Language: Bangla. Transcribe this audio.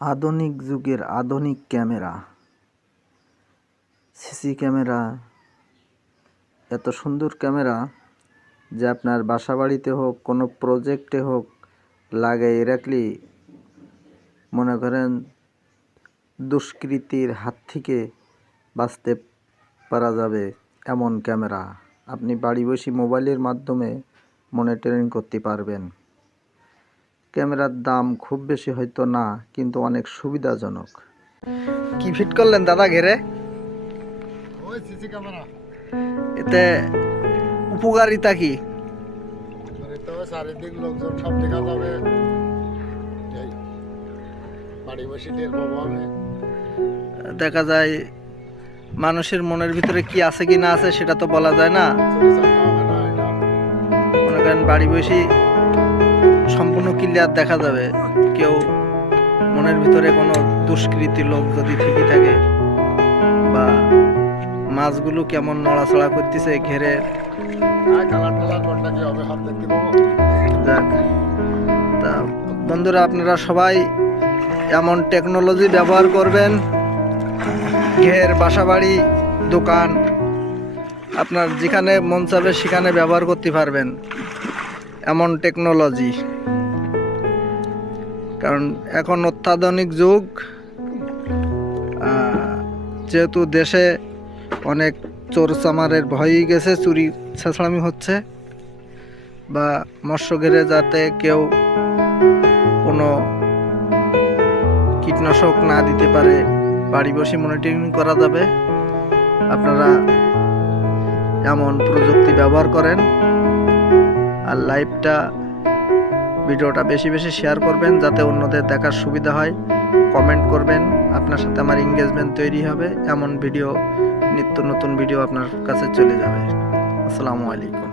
আধুনিক যুগের আধুনিক ক্যামেরা। সিসি ক্যামেরা, এত সুন্দর ক্যামেরা যে আপনার বাসা বাড়িতে হোক, কোনো প্রজেক্টে হোক, লাগাই রাখলে মনে করেন দুষ্কৃতির হাত থেকে বাঁচতে পারা যাবে এমন ক্যামেরা। আপনি বাড়ি বসে মোবাইলের মাধ্যমে মনিটরিং করতে পারবেন। ক্যামেরার দাম খুব বেশি হয়তো না কিন্তু অনেক সুবিধাজনক। কি ফিট করলেন দাদা ঘেরে? এতে উপকারিতা কি? চারিদিক লোকজন সব দেখা যাবে। বাড়ি বসে টের পাবো আমি। দেখা যায় মানুষের মনের ভিতরে কি আছে কি না আছে সেটা তো বলা যায় না। মনে করেন বাড়ি বসে ক্লিয়ার দেখা যাবে। কেউ মনের ভিতরে কোনো দুষ্কৃতি লোক যদি থেকে থাকে বা মাছগুলো কেমন নড়াচড়া করতেছে ঘেরে। যাক তা বন্ধুরা আপনারা সবাই এমন টেকনোলজি ব্যবহার করবেন। ঘের বাসাবাড়ি দোকান আপনার যেখানে মন চাবে সেখানে ব্যবহার করতে পারবেন। এমন টেকনোলজি কারণ এখন অত্যাধুনিক যুগ যেহেতু দেশে অনেক চোর চামারের ভয়ই গেছে, চুরি ছেঁচড়ামি হচ্ছে বা মৎস্য ঘেরে যাতে কেউ কোনো কীটনাশক না দিতে পারে, বাড়ি বসে মনিটরিং করা যাবে। আপনারা এমন প্রযুক্তি ব্যবহার করেন আর লাইভটা ভিডিওটা বেশি বেশি শেয়ার করবেন যাতে অন্যদের দেখার সুবিধা হয়। কমেন্ট করবেন, আপনার সাথে আমার এঙ্গেজমেন্ট তৈরি হবে। এমন ভিডিও নিত্য নতুন ভিডিও আপনার কাছে চলে যাবে। আসসালামু আলাইকুম।